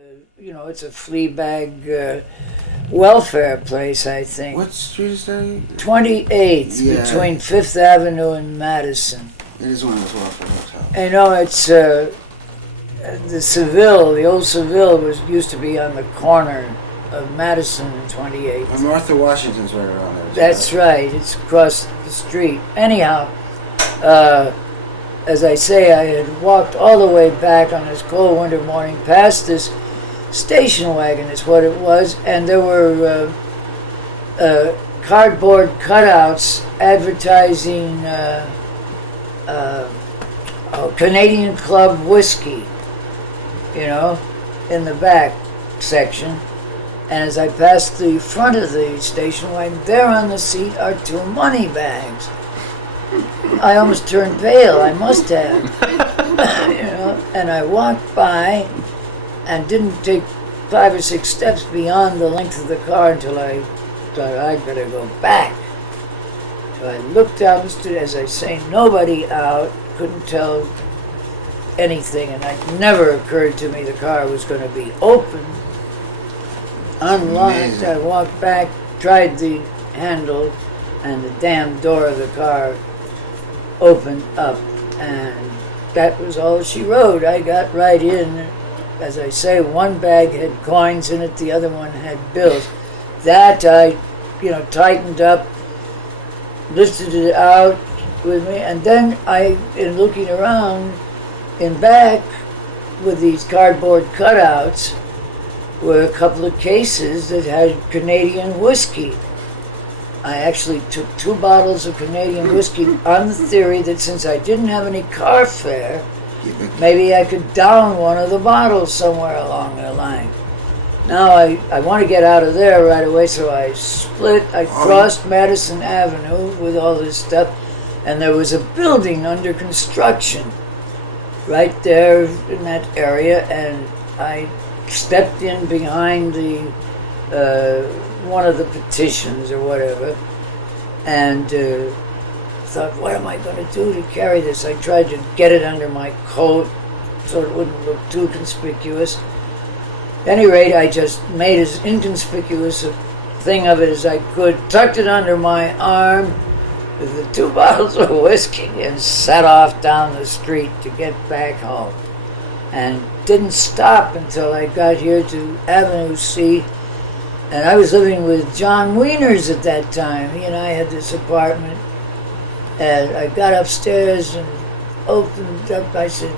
It's a flea bag welfare place, I think. What street is that? 28th, Yeah. between 5th Avenue and Madison. It is one of those welfare hotels. I know it's the Seville, the old Seville used to be on the corner of Madison and 28th. And Martha Washington's right around there. That's right, it's across the street. Anyhow, as I say, I had walked all the way back on this cold winter morning past this station wagon, is what it was, and there were cardboard cutouts advertising Canadian Club whiskey, in the back section. And as I passed the front of the station wagon, there on the seat are 2 money bags. I almost turned pale, I must have. And I walked by and didn't take 5 or 6 steps beyond the length of the car until I thought I'd better go back. So I looked out and stood, as I say, nobody out, couldn't tell anything, and it never occurred to me the car was going to be open. Unlocked, Amazing. I walked back, tried the handle, and the damn door of the car opened up, and that was all she wrote. I got right in. As I say, one bag had coins in it, the other one had bills. That I, tightened up, lifted it out with me, and then in looking around, in back with these cardboard cutouts, were a couple of cases that had Canadian whiskey. I actually took 2 bottles of Canadian whiskey on the theory that since I didn't have any car fare, maybe I could down one of the bottles somewhere along the line. Now I want to get out of there right away, so I crossed Madison Avenue with all this stuff, and there was a building under construction right there in that area, and I stepped in behind the one of the petitions or whatever, and thought, what am I going to do to carry this? I tried to get it under my coat so it wouldn't look too conspicuous. At any rate, I just made as inconspicuous a thing of it as I could, tucked it under my arm with the 2 bottles of whiskey, and set off down the street to get back home. And didn't stop until I got here to Avenue C. And I was living with John Wieners at that time. He and I had this apartment. And I got upstairs and opened up. I said,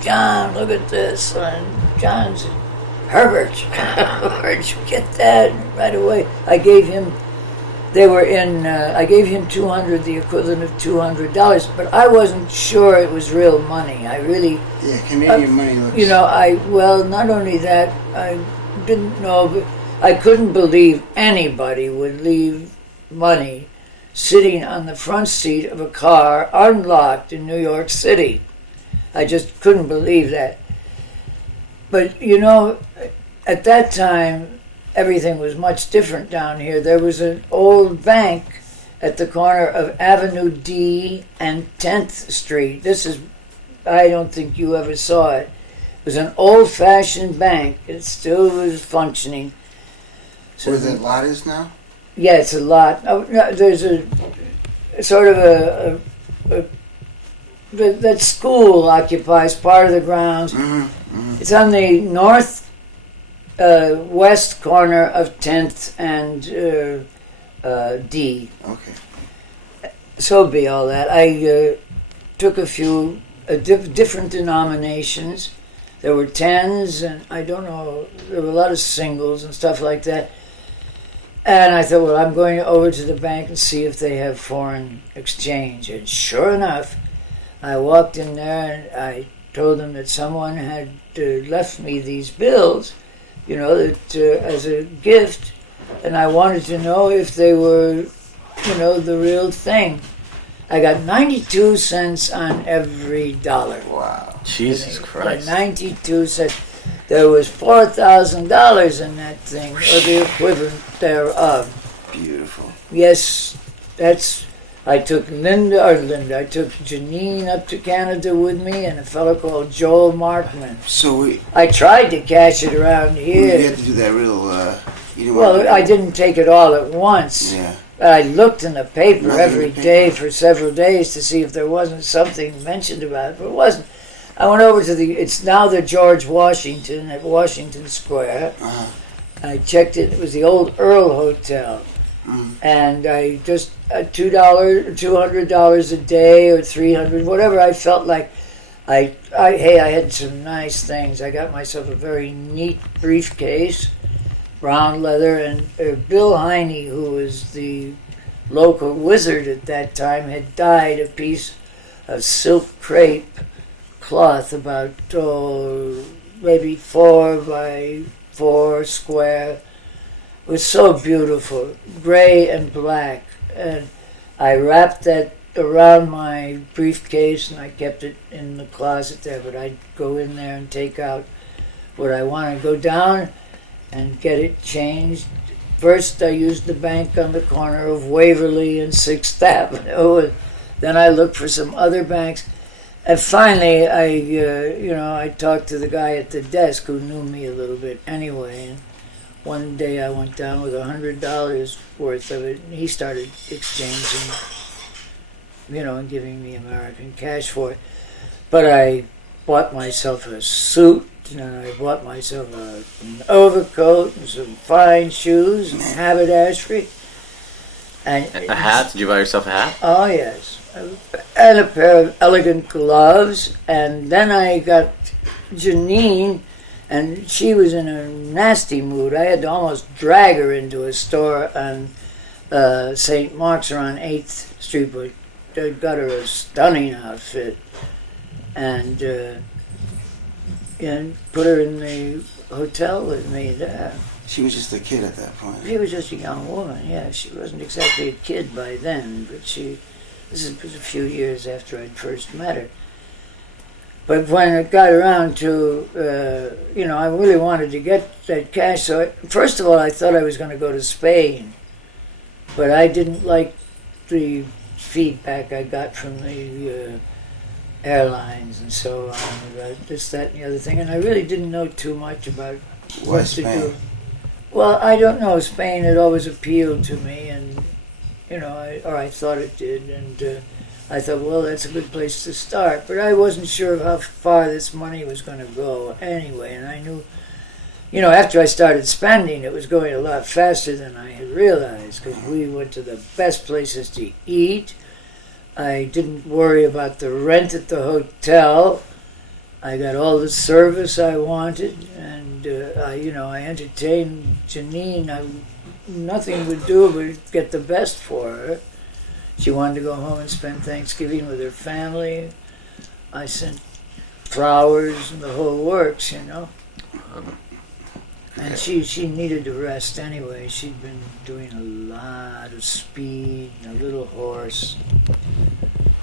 John, look at this. And John said, Herbert, where'd you get that? And right away, I gave him 200, the equivalent of $200, but I wasn't sure it was real money. I really... Yeah, Canadian money looks... not only that, I didn't know, but I couldn't believe anybody would leave money sitting on the front seat of a car unlocked in New York City. I just couldn't believe that. But, at that time, everything was much different down here. There was an old bank at the corner of Avenue D and 10th Street. I don't think you ever saw it. It was an old-fashioned bank. It still was functioning. So, where the lot is now? Yeah, it's a lot. There's a sort of that school occupies part of the grounds. Mm-hmm, mm-hmm. It's on the north west corner of 10th and D. Okay. So be all that. I took a few different denominations. There were 10s, and I don't know, there were a lot of singles and stuff like that. And I thought, well, I'm going over to the bank and see if they have foreign exchange. And sure enough, I walked in there and I told them that someone had left me these bills, that as a gift, and I wanted to know if they were, the real thing. I got 92 cents on every dollar. Wow. Jesus Christ. 92 cents. There was $4,000 in that thing, or the equivalent thereof. Beautiful. Yes, that's I took I took Janine up to Canada with me, and a fellow called Joel Markman. So I tried to cash it around here. you had to do that real. You didn't Well, I didn't take it all at once. Yeah. I looked in the paper Nothing every in the day paper. for several days to see if there wasn't something mentioned about it, but it wasn't. I went over to it's now the George Washington at Washington Square. Uh-huh. I checked it. It was the old Earl Hotel, and I just $200 a day or $300, whatever I felt like. I had some nice things. I got myself a very neat briefcase, brown leather, and Bill Heine, who was the local wizard at that time, had dyed a piece of silk crepe cloth about maybe 4 by 4 square. It was so beautiful, gray and black, and I wrapped that around my briefcase and I kept it in the closet there, but I'd go in there and take out what I wanted, go down and get it changed. First I used the bank on the corner of Waverly and 6th Avenue, then I looked for some other banks. And finally, I talked to the guy at the desk who knew me a little bit anyway. And one day I went down with $100 worth of it, and he started exchanging, and giving me American cash for it. But I bought myself a suit, and I bought myself an overcoat and some fine shoes and haberdashery. And A hat? Did you buy yourself a hat? Oh, yes. And a pair of elegant gloves. And then I got Janine, and she was in a nasty mood. I had to almost drag her into a store on St. Mark's or on 8th Street, but I got her a stunning outfit. And put her in the hotel with me there. She was just a kid at that point. She was just a young woman, yeah. She wasn't exactly a kid by then, but this was a few years after I'd first met her. But when it got around to, I really wanted to get that cash. So first of all, I thought I was going to go to Spain, but I didn't like the feedback I got from the airlines and so on about this, that, and the other thing. And I really didn't know too much about what to do. Well, I don't know. Spain had always appealed to me, and I thought it did, and I thought, well, that's a good place to start. But I wasn't sure of how far this money was going to go anyway, and I knew, after I started spending, it was going a lot faster than I had realized, because we went to the best places to eat. I didn't worry about the rent at the hotel. I got all the service I wanted, and I entertained Janine. Nothing would do but get the best for her. She wanted to go home and spend Thanksgiving with her family. I sent flowers and the whole works, And she needed to rest anyway. She'd been doing a lot of speed, and a little horse,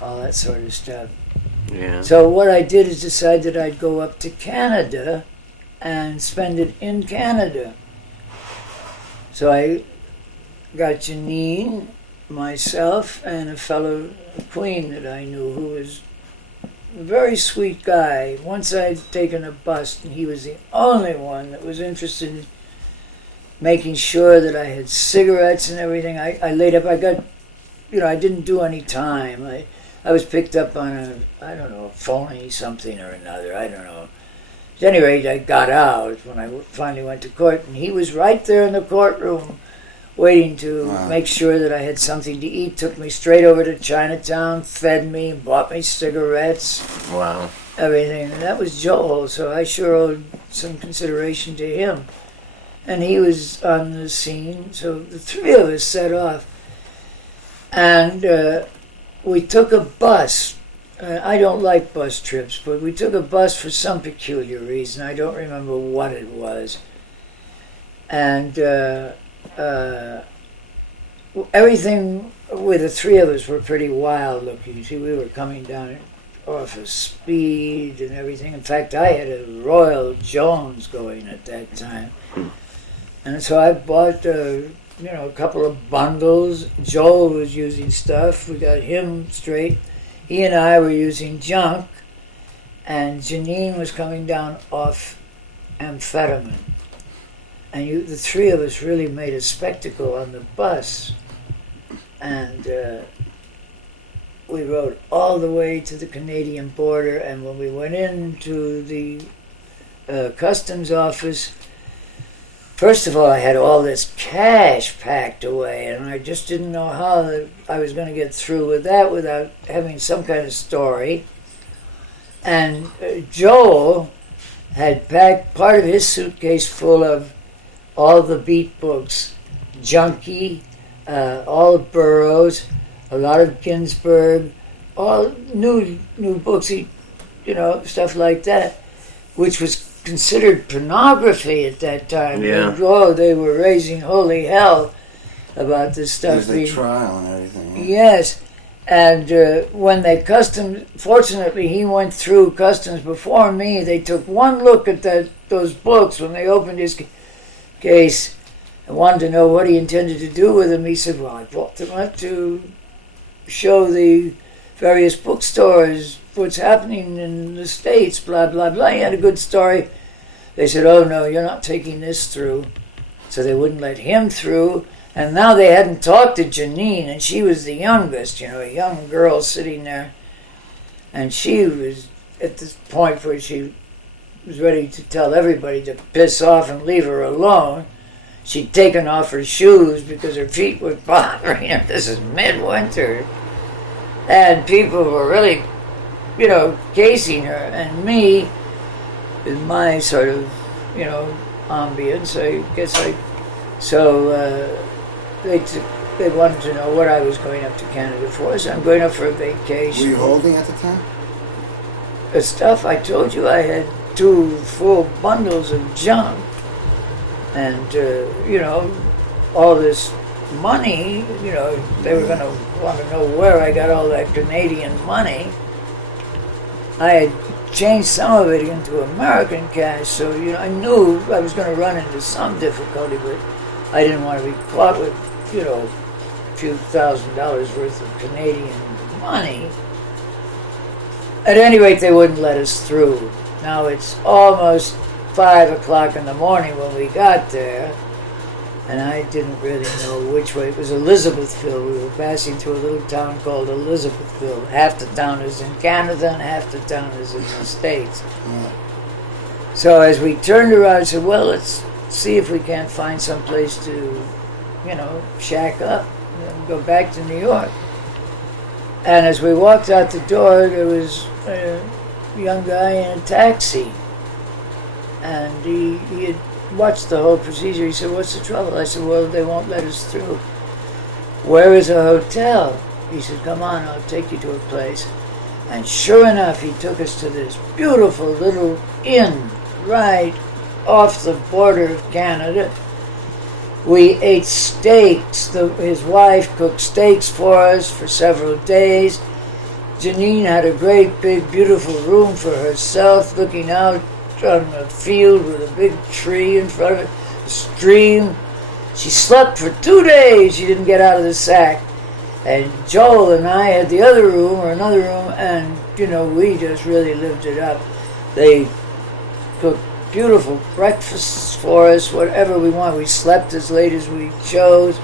all that sort of stuff. Yeah. So what I did is decide that I'd go up to Canada and spend it in Canada. So I got Janine, myself, and a fellow Queen that I knew who was a very sweet guy. Once I'd taken a bus, and he was the only one that was interested in making sure that I had cigarettes and everything. I laid up, I got, I didn't do any time. I was picked up on a phony something or another, I don't know. At any rate, I got out when I finally went to court, and he was right there in the courtroom waiting to make sure that I had something to eat. Took me straight over to Chinatown, fed me, bought me cigarettes. Wow. Everything. And that was Joel, so I sure owed some consideration to him. And he was on the scene, so the three of us set off. And we took a bus. I don't like bus trips, but we took a bus for some peculiar reason. I don't remember what it was. And everything with the three of us were pretty wild looking. See, we were coming down off of speed and everything. In fact, I had a Royal Jones going at that time. And so I bought a couple of bundles. Joel was using stuff. We got him straight. He and I were using junk. And Janine was coming down off amphetamine. And the three of us really made a spectacle on the bus. And we rode all the way to the Canadian border. And when we went into the customs office, first of all, I had all this cash packed away, and I just didn't know how I was going to get through with that without having some kind of story. And Joel had packed part of his suitcase full of all the beat books, Junkie, all of Burroughs, a lot of Ginsberg, all new books, stuff like that, which was considered pornography at that time. Yeah. Oh, they were raising holy hell about this stuff. There's the trial and everything. Right? Yes. And when they fortunately he went through customs before me. They took one look at those books when they opened his case and wanted to know what he intended to do with them. He said, well, I brought them up to show the various bookstores what's happening in the States, blah, blah, blah. He had a good story. They said, oh, no, you're not taking this through. So they wouldn't let him through. And now they hadn't talked to Janine, and she was the youngest, a young girl sitting there. And she was at this point where she was ready to tell everybody to piss off and leave her alone. She'd taken off her shoes because her feet were bothering her. This is midwinter. And people were really, casing her. And me, with my sort of, ambience, I guess they wanted to know what I was going up to Canada for. So I'm going up for a vacation. Were you holding at the time? The stuff I told you, I had 2 full bundles of junk. And, all this money, they were going to want to know where I got all that Canadian money. I had changed some of it into American cash, so, I knew I was going to run into some difficulty, but I didn't want to be caught with, a few $1,000s worth of Canadian money. At any rate, they wouldn't let us through. Now it's almost 5 o'clock in the morning when we got there, and I didn't really know which way. It was Elizabethville. We were passing through a little town called Elizabethville. Half the town is in Canada and half the town is in the States. Yeah. So as we turned around, I said, well, let's see if we can't find some place to, shack up and go back to New York. And as we walked out the door, there was a young guy in a taxi. And he had watched the whole procedure. He said, what's the trouble? I said, well, they won't let us through. Where is a hotel? He said, come on, I'll take you to a place. And sure enough, he took us to this beautiful little inn right off the border of Canada. We ate steaks. His wife cooked steaks for us for several days. Janine had a great, big, beautiful room for herself, looking out on a field with a big tree in front of it, a stream. She slept for 2 days. She didn't get out of the sack. And Joel and I had the other room, or another room, and, we just really lived it up. They cooked beautiful breakfasts for us, whatever we want. We slept as late as we chose.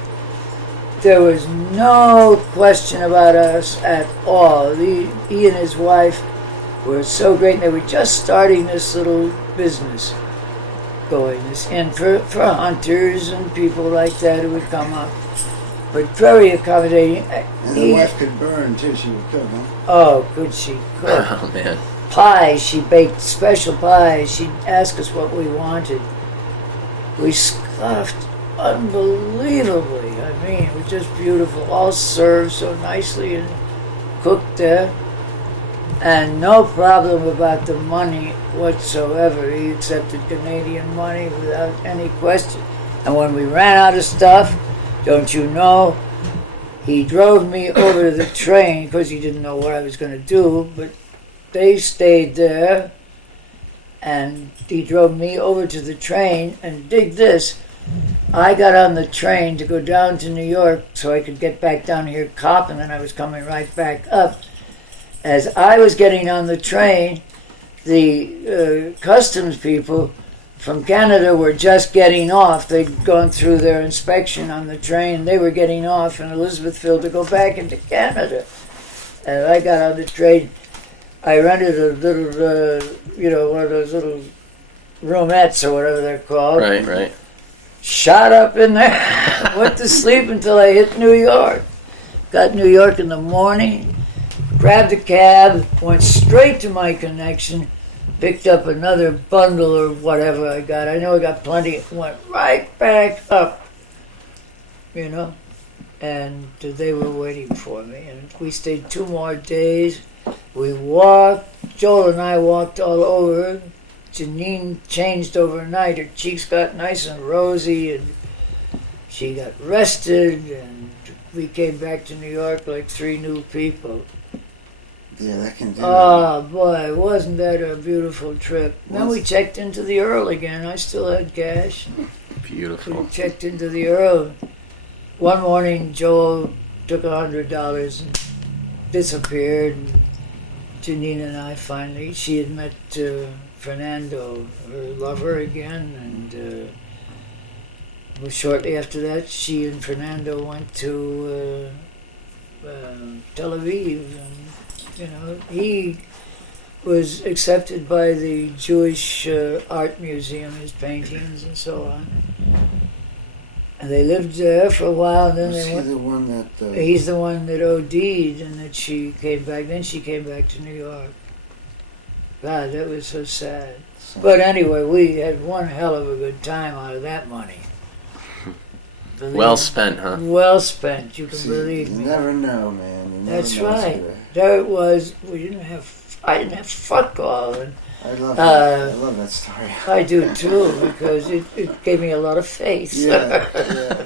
There was no question about us at all. He and his wife were so great. They were just starting this little business going, this inn for hunters and people like that who would come up. But very accommodating. And the wife could burn too. She would cook, huh? Oh, could she cook? Oh, man. Pies, she baked special pies. She'd ask us what we wanted. We scoffed unbelievably. I mean, it was just beautiful. All served so nicely and cooked there. And no problem about the money whatsoever. He accepted Canadian money without any question. And when we ran out of stuff, don't you know, he drove me over to the train because he didn't know what I was going to do, but they stayed there, and he drove me over to the train, and dig this, I got on the train to go down to New York so I could get back down here copping, and I was coming right back up. As I was getting on the train, the customs people from Canada were just getting off. They'd gone through their inspection on the train. They were getting off in Elizabethville to go back into Canada. And I got on the train. I rented a little, one of those little roomettes or whatever they're called. Right. Shot up in there. Went to sleep until I hit New York. Got New York in the morning. Grabbed a cab. Went straight to my connection. Picked up another bundle or whatever I got. I know I got plenty. Went right back up, and they were waiting for me. And we stayed 2 more days. We walked. Joel and I walked all over. Janine changed overnight. Her cheeks got nice and rosy, and she got rested. And we came back to New York like 3 new people. Yeah, that can do Oh, boy, wasn't that a beautiful trip. Then we checked into the Earl again. I still had cash. Beautiful. We checked into the Earl. One morning, Joel took $100 and disappeared. And Janine and I finally, she had met Fernando, her lover, again. And shortly after that, she and Fernando went to Tel Aviv. And he was accepted by the Jewish Art Museum, his paintings and so on. And they lived there for a while, and then Was they he went. the one that? He's the one that OD'd, and that she came back. Then she came back to New York. God, that was so sad. But anyway, we had one hell of a good time out of that money. Well spent, huh? Well spent, you can believe me. You never know, man. You never That's know what's right. gonna- There it was. I didn't have fuck all, and I love that. I love that story. I do too, because it gave me a lot of faith. Yeah.